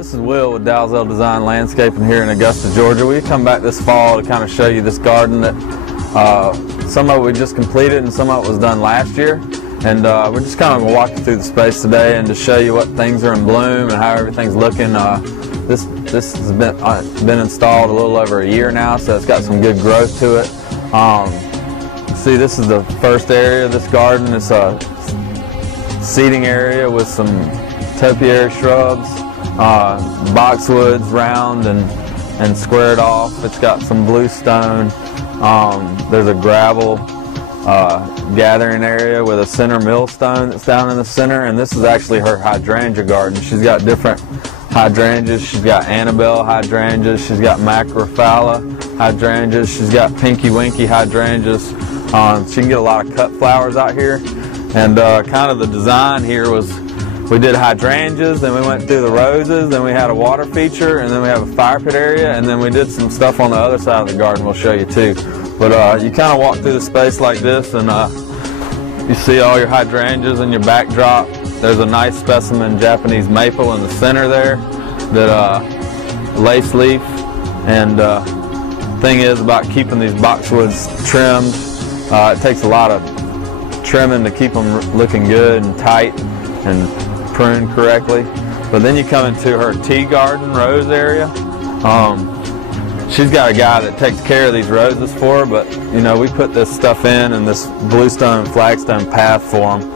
This is Will with Dalzell Design Landscaping here in Augusta, Georgia. We come back this fall to kind of show you this garden that some of it we just completed and some of it was done last year. And we're just kind of going to walk you through the space today and to show you what things are in bloom and how everything's looking. This has been installed a little over a year now, so it's got some good growth to it. You see, this is the first area of this garden. It's a seating area with some topiary shrubs, boxwoods round and squared off. It's got some bluestone. There's a gravel gathering area with a center millstone that's down in the center, and this is actually her hydrangea garden. She's got different hydrangeas. She's got Annabelle hydrangeas. She's got macrophylla hydrangeas. She's got pinky winky hydrangeas. She can get a lot of cut flowers out here, and kind of the design here was we did hydrangeas, then we went through the roses, then we had a water feature, and then we have a fire pit area, and then we did some stuff on the other side of the garden we'll show you too. But you kind of walk through the space like this, and you see all your hydrangeas in your backdrop. There's a nice specimen Japanese maple in the center there, that lace leaf. And thing is about keeping these boxwoods trimmed, it takes a lot of trimming to keep them looking good and tight and pruned correctly. But then you come into her tea garden rose area. She's got a guy that takes care of these roses for her, but you know, we put this stuff in this bluestone flagstone path for them,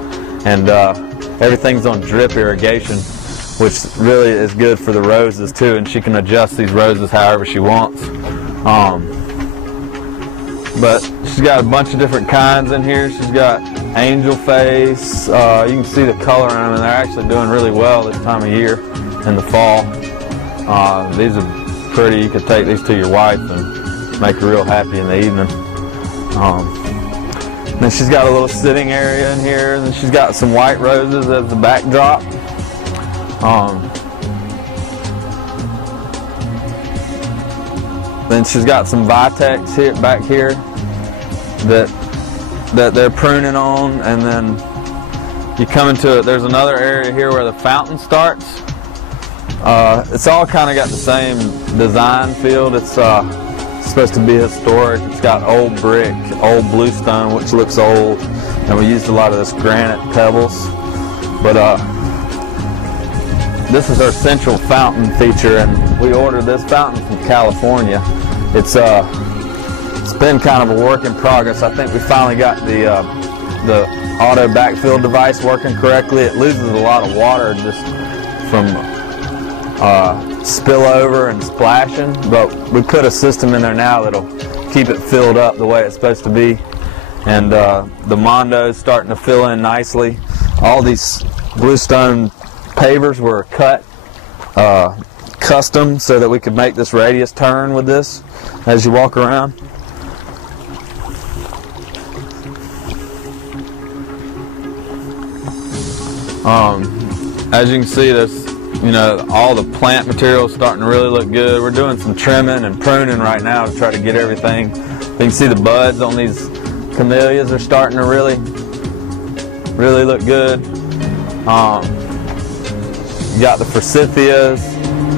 and everything's on drip irrigation, which really is good for the roses too, and she can adjust these roses however she wants. But she's got a bunch of different kinds in here. She's got angel face. You can see the color in them, and they're actually doing really well this time of year in the fall. These are pretty. You could take these to your wife and make her real happy in the evening. Then she's got a little sitting area in here, and she's got some white roses as the backdrop. Then she's got some vitex here back here that they're pruning on, and then you come into it. There's another area here where the fountain starts. It's all kind of got the same design field. It's supposed to be historic. It's got old brick, old bluestone, which looks old, and we used a lot of this granite pebbles. But this is our central fountain feature, and we ordered this fountain from California. It's been kind of a work in progress. I think we finally got the auto backfill device working correctly. It loses a lot of water just from spillover and splashing, but we put a system in there now that'll keep it filled up the way it's supposed to be. And the Mondo's starting to fill in nicely. All these bluestone pavers were cut custom so that we could make this radius turn with this as you walk around. As you can see, there's, you know, all the plant material is starting to really look good. We're doing some trimming and pruning right now to try to get everything. You can see the buds on these camellias are starting to really look good. You got the forsythias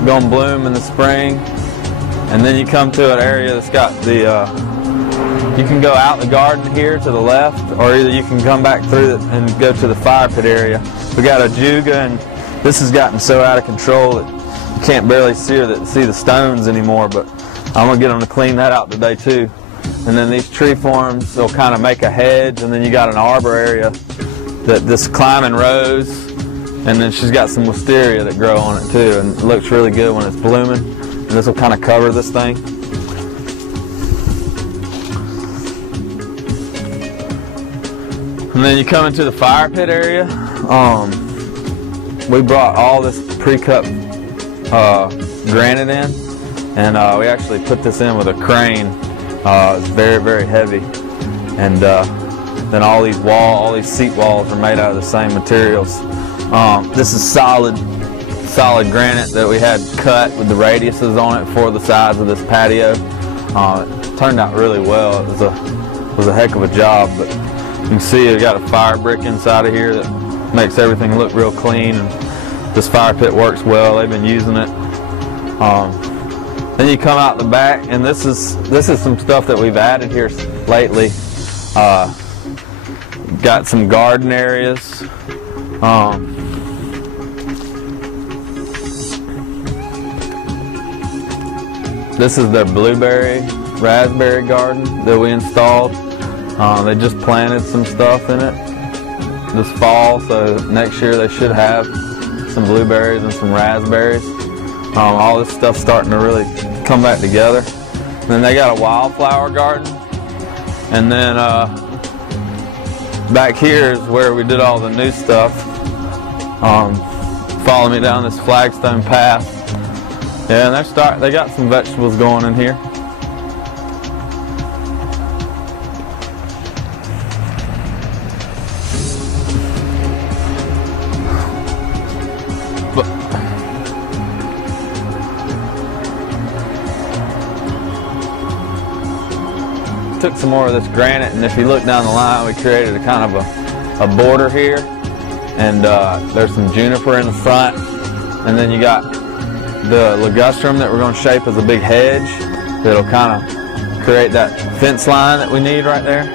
going to bloom in the spring, and then you come to an area that's got the you can go out the garden here to the left, or either you can come back through and go to the fire pit area. We got a juga, and this has gotten so out of control that you can't barely see the stones anymore, but I'm going to get them to clean that out today too. And then these tree forms, they'll kind of make a hedge, and then you got an arbor area that this climbing rose, and then she's got some wisteria that grow on it too, and it looks really good when it's blooming. And this will kind of cover this thing. And then you come into the fire pit area. We brought all this pre-cut granite in, and we actually put this in with a crane. It's very, very heavy. And then all these seat walls are made out of the same materials. This is solid granite that we had cut with the radiuses on it for the sides of this patio. It turned out really well. It was a heck of a job, but you can see it got a fire brick inside of here that makes everything look real clean. And this fire pit works well. They've been using it. Then you come out the back, and this is some stuff that we've added here lately. Got some garden areas. This is their blueberry, raspberry garden that we installed. They just planted some stuff in it this fall, so next year they should have some blueberries and some raspberries. All this stuff's starting to really come back together. And then they got a wildflower garden. And then back here is where we did all the new stuff. Follow me down this flagstone path. Yeah, and they got some vegetables going in here. Took some more of this granite, and if you look down the line, we created a kind of a border here, and there's some juniper in the front, and then you got the ligustrum that we're going to shape as a big hedge that'll kind of create that fence line that we need right there,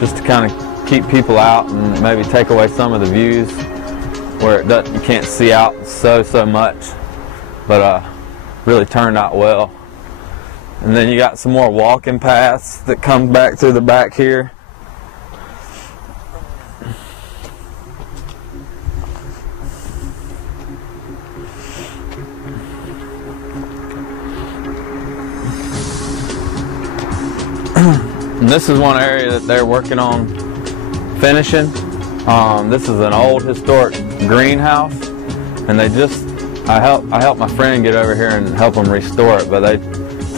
just to kind of keep people out and maybe take away some of the views where you can't see out so much, but really turned out well. And then you got some more walking paths that come back through the back here. And this is one area that they're working on finishing. This is an old historic greenhouse, and I helped my friend get over here and help them restore it, but they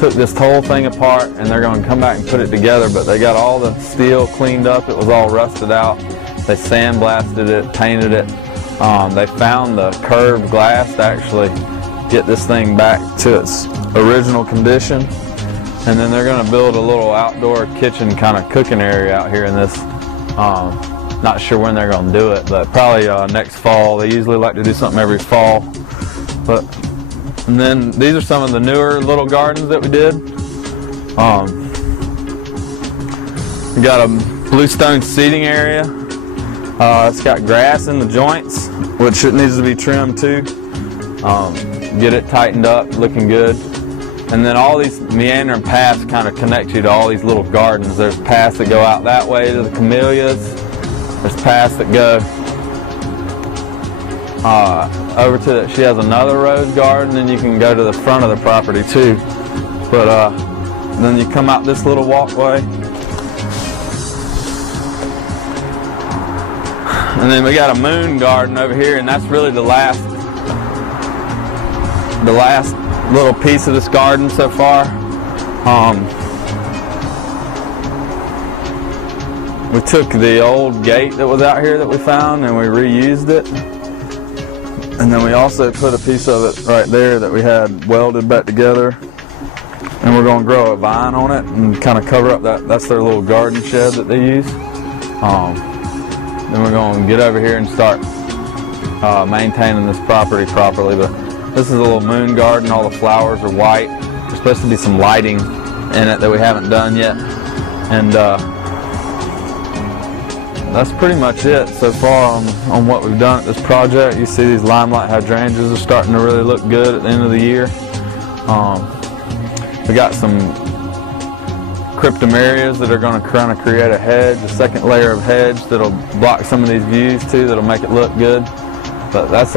took this whole thing apart and they're going to come back and put it together, but they got all the steel cleaned up. It was all rusted out. They sandblasted it, painted it. They found the curved glass to actually get this thing back to its original condition. And then they're going to build a little outdoor kitchen kind of cooking area out here in this. Not sure when they're going to do it, but probably next fall. They usually like to do something every fall. And then these are some of the newer little gardens that we did. We got a bluestone seating area. It's got grass in the joints, which it needs to be trimmed too. Get it tightened up, looking good. And then all these meandering paths kind of connect you to all these little gardens. There's paths that go out that way to the camellias. There's paths that go over to she has another rose garden, and you can go to the front of the property too. But then you come out this little walkway, and then we got a moon garden over here, and that's really the last little piece of this garden so far. We took the old gate that was out here that we found and we reused it. And then we also put a piece of it right there that we had welded back together. And we're going to grow a vine on it and kind of cover up that's their little garden shed that they use. Then we're going to get over here and start maintaining this property properly. But this is a little moon garden. All the flowers are white. There's supposed to be some lighting in it that we haven't done yet. And that's pretty much it so far on what we've done at this project. You see these limelight hydrangeas are starting to really look good at the end of the year. We got some cryptomerias that are going to kind of create a hedge, a second layer of hedge that'll block some of these views too, that'll make it look good. But that's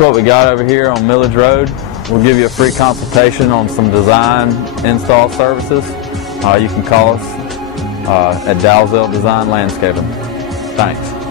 what we got over here on Millage Road. We'll give you a free consultation on some design install services. You can call us at Dalzell Design Landscaping. Thanks.